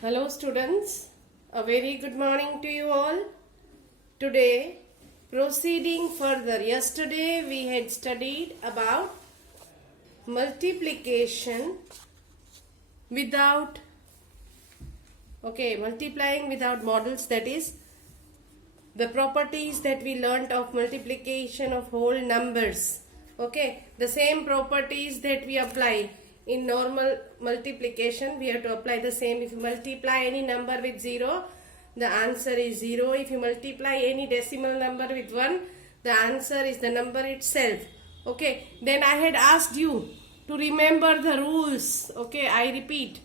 Hello students, a very good morning to you all. Today, proceeding further, yesterday we had studied about multiplication without, multiplying without models, that is the properties that we learnt of multiplication of whole numbers. The same properties that we apply in normal multiplication, we have to apply the same. If you multiply any number with 0, the answer is 0. If you multiply any decimal number with 1, the answer is the number itself. Then I had asked you to remember the rules. I repeat.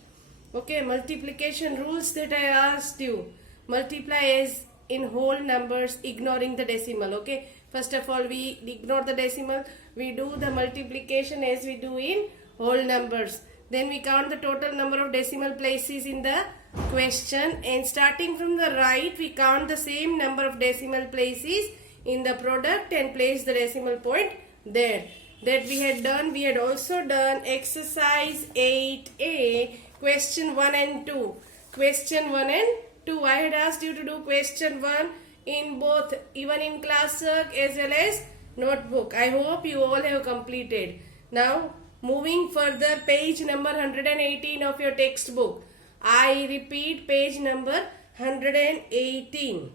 Multiplication rules that I asked you. Multiply as in whole numbers, ignoring the decimal. First of all, we ignore the decimal. We do the multiplication as we do in whole numbers. Then we count the total number of decimal places in the question, and starting from the right, we count the same number of decimal places in the product and place the decimal point there. That we had done. We had also done exercise 8a, question 1 and 2. Question 1 and 2. I had asked you to do question 1 in both, even in class work as well as notebook. I hope you all have completed. Now, moving further, page number 118 of your textbook. I repeat, page number 118.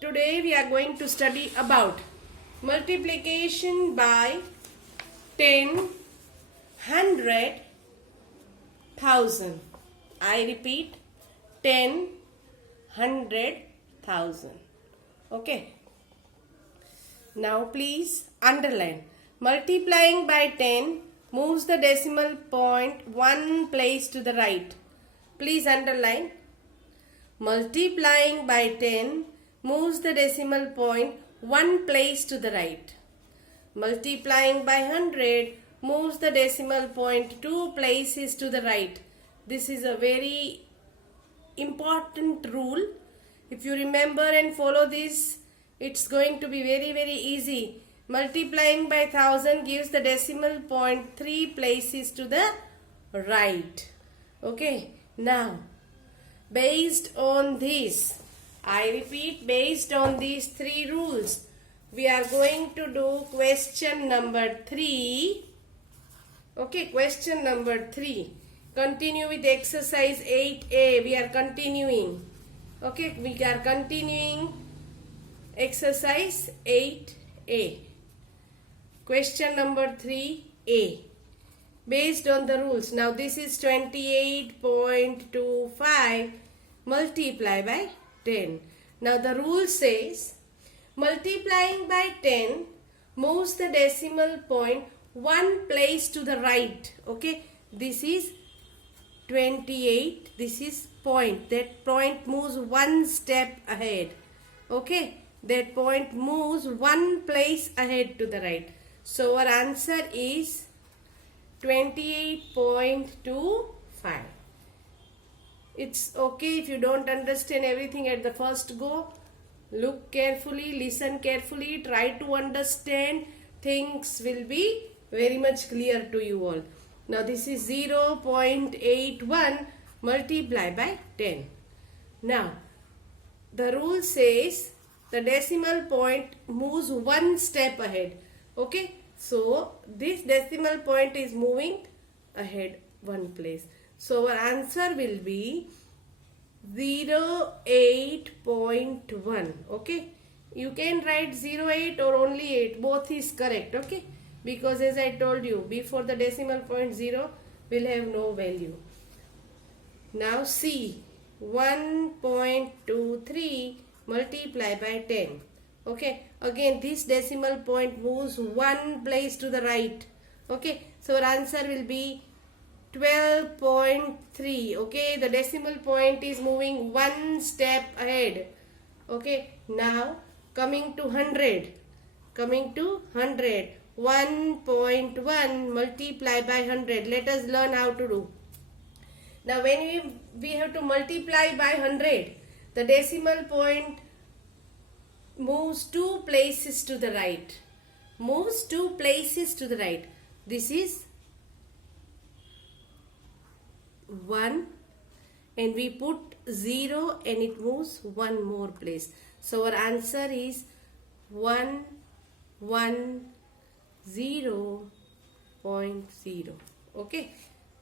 Today we are going to study about multiplication by 10, 100, 1000. I repeat, 10, 100, 1000. Now please underline. Multiplying by 10 moves the decimal point one place to the right. Please underline. Multiplying by 10 moves the decimal point one place to the right. Multiplying by 100 moves the decimal point 2 places to the right. This is a very important rule. If you remember and follow this, it's going to be very, very easy. Multiplying by 1000 gives the decimal point 3 places to the right. Now, based on this, I repeat, based on these 3 rules, we are going to do question number 3. Question number 3. Continue with exercise 8a. We are continuing. We are continuing exercise 8a. Question number 3a. Based on the rules. Now this is 28.25 multiply by 10. Now the rule says multiplying by 10 moves the decimal point one place to the right. This is 28. This is point. That point moves one step ahead. That point moves one place ahead to the right. So our answer is 28.25. It's okay if you don't understand everything at the first go. Look carefully, listen carefully, try to understand. Things will be very much clear to you all. Now this is 0.81 multiply by 10. Now the rule says the decimal point moves one step ahead. So this decimal point is moving ahead one place. So our answer will be 08.1. You can write 08 or only 8. Both is correct. Because as I told you, before the decimal point 0 will have no value. Now C, 1.23 multiply by 10. Again this decimal point moves one place to the right. So our answer will be 12.3. The decimal point is moving one step ahead. Now coming to 100. 1.1 multiply by 100. Let us learn how to do. Now when we have to multiply by 100, the decimal point moves 2 places to the right. This is 1 and we put 0 and it moves one more place. So our answer is 110.0. Okay,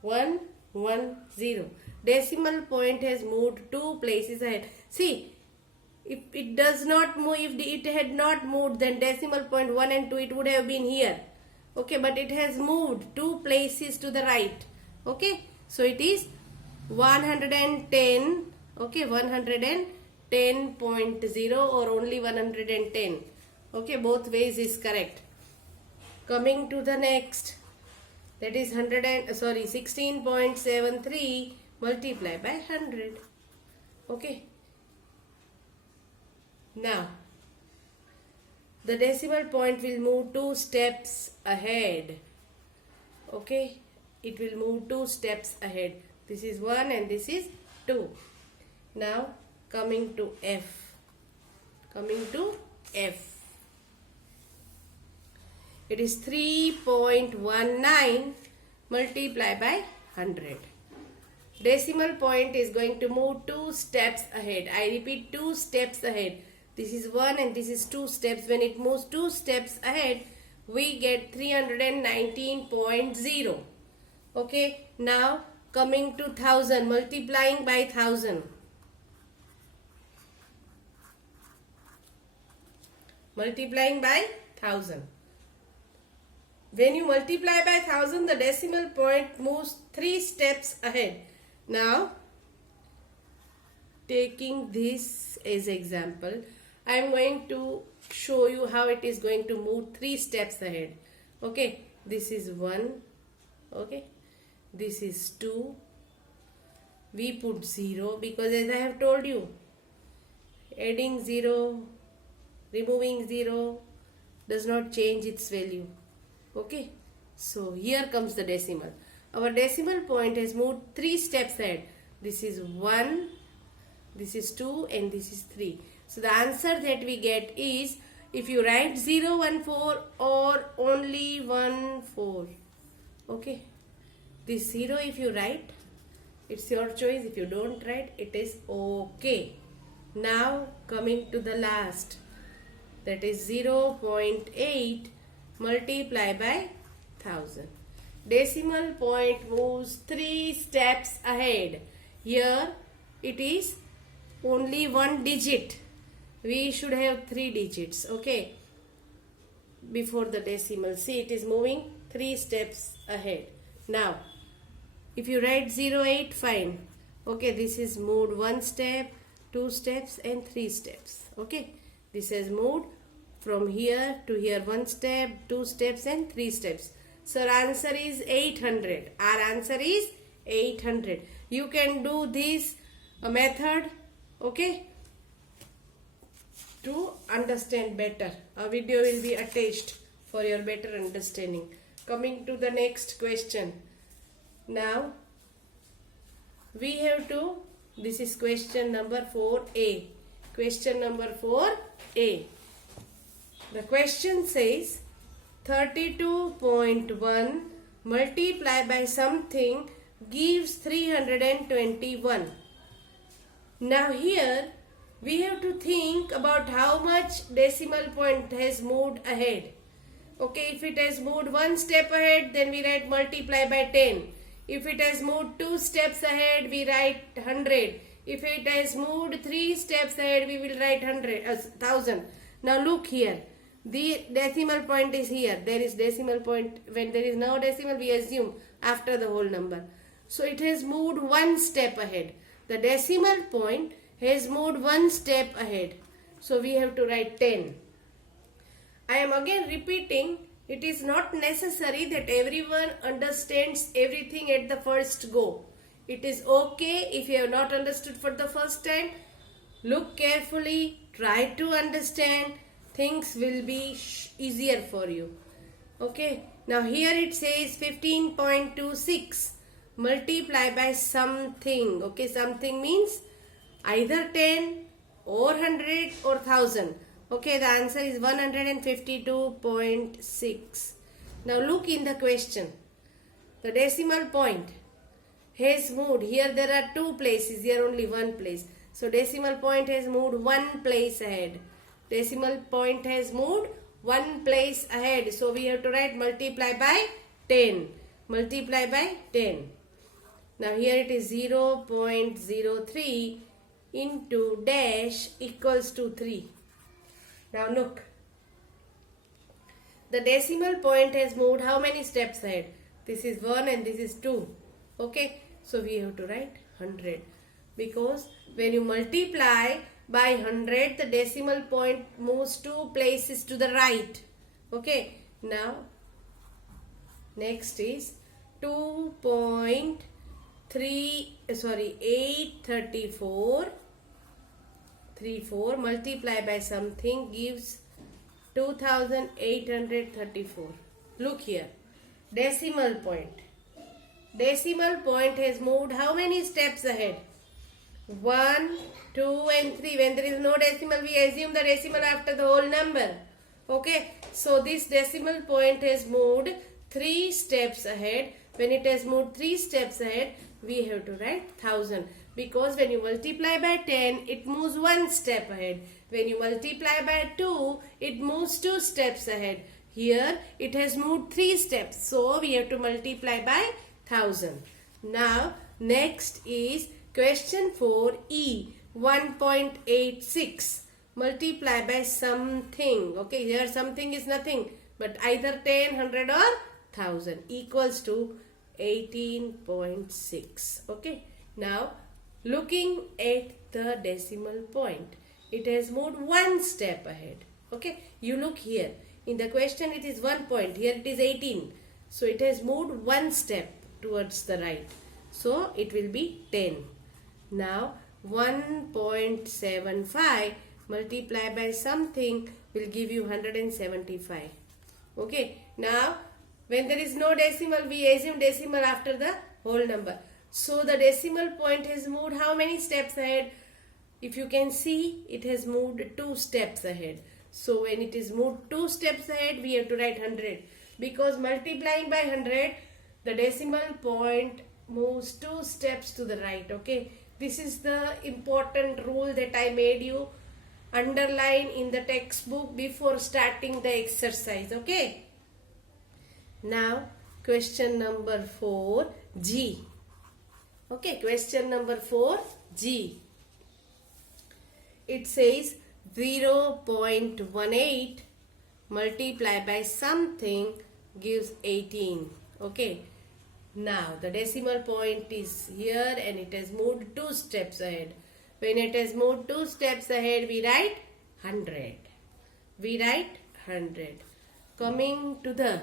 110. Decimal point has moved 2 places ahead. See, if it does not move, if it had not moved, then decimal point 1 and 2, it would have been here. Okay, but it has moved 2 places to the right. Okay, so it is 110. Okay, 110.0 or only 110. Okay, both ways is correct. Coming to the next, that is 16.73 multiplied by 100. Okay, now the decimal point will move 2 steps ahead. Okay, it will move 2 steps ahead. This is 1 and this is 2. Now coming to F. It is 3.19 multiplied by 100. Decimal point is going to move 2 steps ahead. I repeat, 2 steps ahead. This is 1 and this is 2 steps. When it moves 2 steps ahead, we get 319.0. Okay, now coming to 1000, multiplying by 1000. Multiplying by 1000. When you multiply by 1000, the decimal point moves 3 steps ahead. Now, taking this as example, I am going to show you how it is going to move 3 steps ahead. Okay, this is 1. Okay, this is 2. We put 0 because, as I have told you, adding 0, removing 0 does not change its value. Okay, so here comes the decimal. Our decimal point has moved 3 steps ahead. This is 1, this is 2 and this is 3. So the answer that we get is, if you write 014 or only 14. Okay, this 0 if you write, it's your choice. If you don't write, it is okay. Now coming to the last, that is 0.8 multiply by 1000. Decimal point moves 3 steps ahead. Here it is only 1 digit. We should have 3 digits. Okay, before the decimal. See, it is moving 3 steps ahead. Now, if you write 08, fine. Okay, this is moved 1 step, 2 steps and 3 steps. Okay, this has moved from here to here 1 step, 2 steps and 3 steps. So our answer is 800. Our answer is 800. You can do this method, okay, to understand better. A video will be attached for your better understanding. Coming to the next question. Now we have to, this is question number 4a. Question number 4a. The question says 32.1 multiplied by something gives 321. Now here we have to think about how much decimal point has moved ahead. Okay, if it has moved 1 step ahead, then we write multiply by 10. If it has moved 2 steps ahead, we write 100. If it has moved 3 steps ahead, we will write 1000. Now look here. The decimal point is here. There is decimal point. When there is no decimal, we assume after the whole number. So it has moved 1 step ahead. The decimal point has moved 1 step ahead. So we have to write 10. I am again repeating, it is not necessary that everyone understands everything at the first go. It is okay if you have not understood for the first time. Look carefully, try to understand. Things will be easier for you. Okay, now here it says 15.26 multiply by something. Okay, something means either 10 or 100 or 1000. Okay, the answer is 152.6. Now look in the question. The decimal point has moved. Here there are two places, here only one place. So decimal point has moved one place ahead. Decimal point has moved one place ahead. So we have to write multiply by 10. Multiply by 10. Now here it is 0.03 into dash equals to 3. Now look. The decimal point has moved how many steps ahead? This is 1 and this is 2. Okay. So we have to write 100. Because when you multiply by 100, the decimal point moves 2 places to the right. Okay. Now, next is 834 multiply by something gives 2834. Look here. Decimal point. Decimal point has moved how many steps ahead? 1, 2 and 3. When there is no decimal, we assume the decimal after the whole number. Okay. So this decimal point has moved 3 steps ahead. When it has moved 3 steps ahead, we have to write 1000. Because when you multiply by 10, it moves 1 step ahead. When you multiply by 2, it moves 2 steps ahead. Here, it has moved 3 steps. So, we have to multiply by 1000. Now, next is question 4E, 1.86. Multiply by something. Okay, here something is nothing, but either 10, 100 or 1000 equals to 18.6. Okay, now looking at the decimal point, it has moved 1 step ahead. Okay, you look here. In the question it is 1 point. Here it is 18. So it has moved 1 step towards the right. So it will be 10. Now 1.75 multiply by something will give you 175. Okay, now when there is no decimal, we assume decimal after the whole number. So the decimal point has moved how many steps ahead? If you can see, it has moved 2 steps ahead. So when it is moved 2 steps ahead, we have to write 100. Because multiplying by 100, the decimal point moves 2 steps to the right. Okay. This is the important rule that I made you underline in the textbook before starting the exercise. Okay. Now, question number 4G. Okay, question number 4G. It says 0.18 multiply by something gives 18. Okay. Now, the decimal point is here and it has moved 2 steps ahead. When it has moved 2 steps ahead, we write 100. We write 100. Coming to the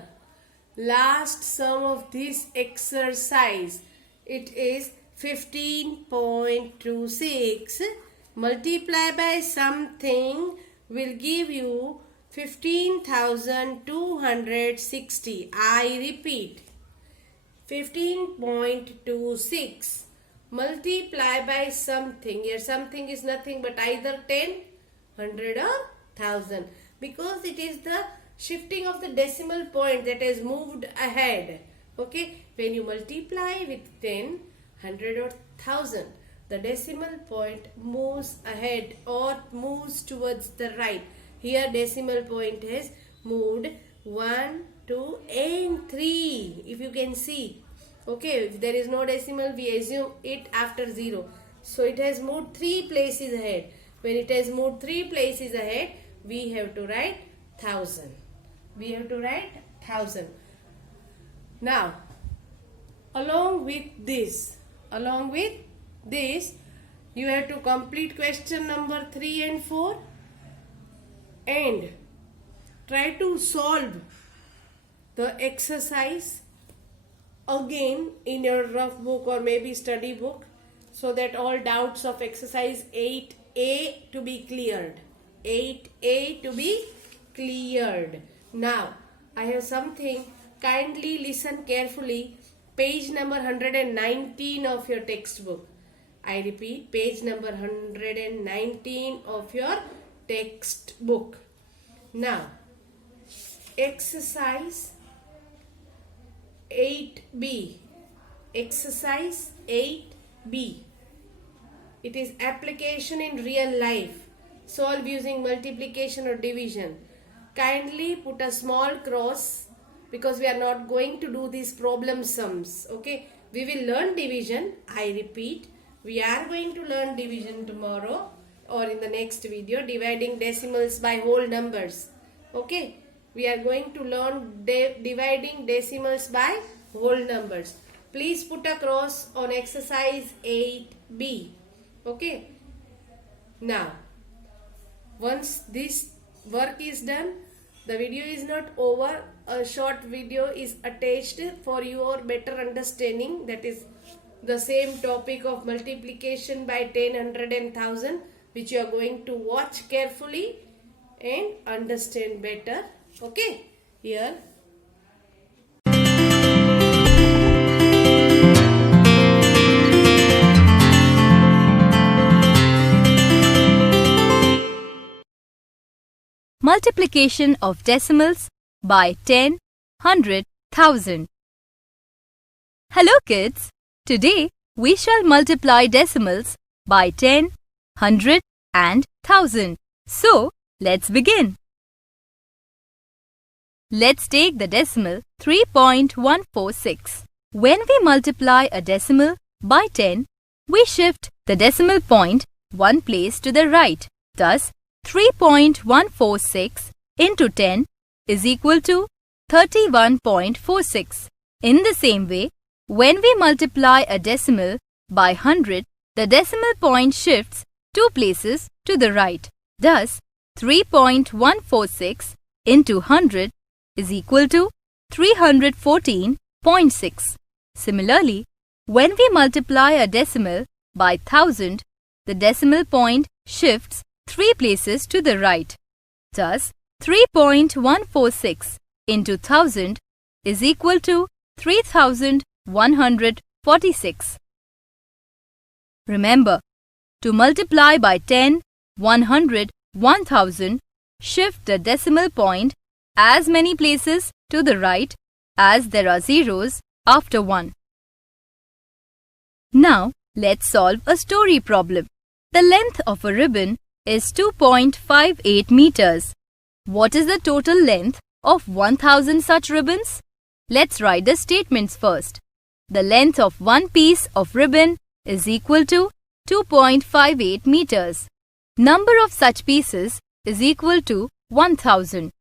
last sum of this exercise, it is 15.26 multiply by something will give you 15,260. I repeat, 15.26 multiply by something. Here something is nothing but either 10, 100 or 1000. Because it is the shifting of the decimal point that has moved ahead. Okay, when you multiply with 10, 100 or 1000, the decimal point moves ahead or moves towards the right. Here decimal point has moved 1, 2 and 3. If you can see. Okay, if there is no decimal, we assume it after 0. So it has moved 3 places ahead. When it has moved 3 places ahead, we have to write 1000. We have to write 1000. Now, along with this, you have to complete question number 3 and 4 and try to solve the exercise again in your rough book or maybe study book, so that all doubts of exercise 8A to be cleared. 8A to be cleared. Now, I have something. Kindly listen carefully. Page number 119 of your textbook. I repeat, page number 119 of your textbook. Now, exercise 8B. Exercise 8B. It is application in real life. Solve using multiplication or division. Kindly put a small cross because we are not going to do these problem sums. Okay. We will learn division. I repeat. We are going to learn division tomorrow or in the next video. Dividing decimals by whole numbers. Okay. We are going to learn dividing decimals by whole numbers. Please put a cross on exercise 8B. Okay. Now, once this work is done, the video is not over. A short video is attached for your better understanding. That is the same topic of multiplication by 10, 100 and 1000, which you are going to watch carefully and understand better. Okay. Here. Multiplication of decimals by 10, 100, 1000. Hello kids! Today we shall multiply decimals by 10, 100 and 1000. So let's begin. Let's take the decimal 3.146. When we multiply a decimal by 10, we shift the decimal point one place to the right. Thus, 3.146 into 10 is equal to 31.46. In the same way, when we multiply a decimal by 100, the decimal point shifts two places to the right. Thus, 3.146 into 100 is equal to 314.6. Similarly, when we multiply a decimal by 1000, the decimal point shifts three places to the right. Thus, 3.146 into 1000 is equal to 3146. Remember, to multiply by 10, 100, 1000, shift the decimal point as many places to the right as there are zeros after 1. Now, let's solve a story problem. The length of a ribbon is 2.58 meters. What is the total length of 1000 such ribbons? Let's write the statements first. The length of one piece of ribbon is equal to 2.58 meters. Number of such pieces is equal to 1000.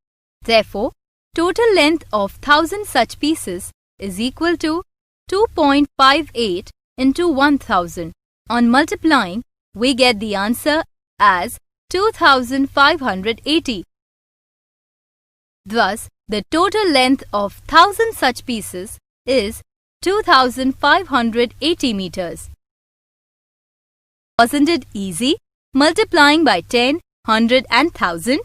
Therefore, total length of 1000 such pieces is equal to 2.58 into 1000. On multiplying, we get the answer as 2580. Thus, the total length of 1000 such pieces is 2580 meters. Wasn't it easy multiplying by 10, 100 and 1000?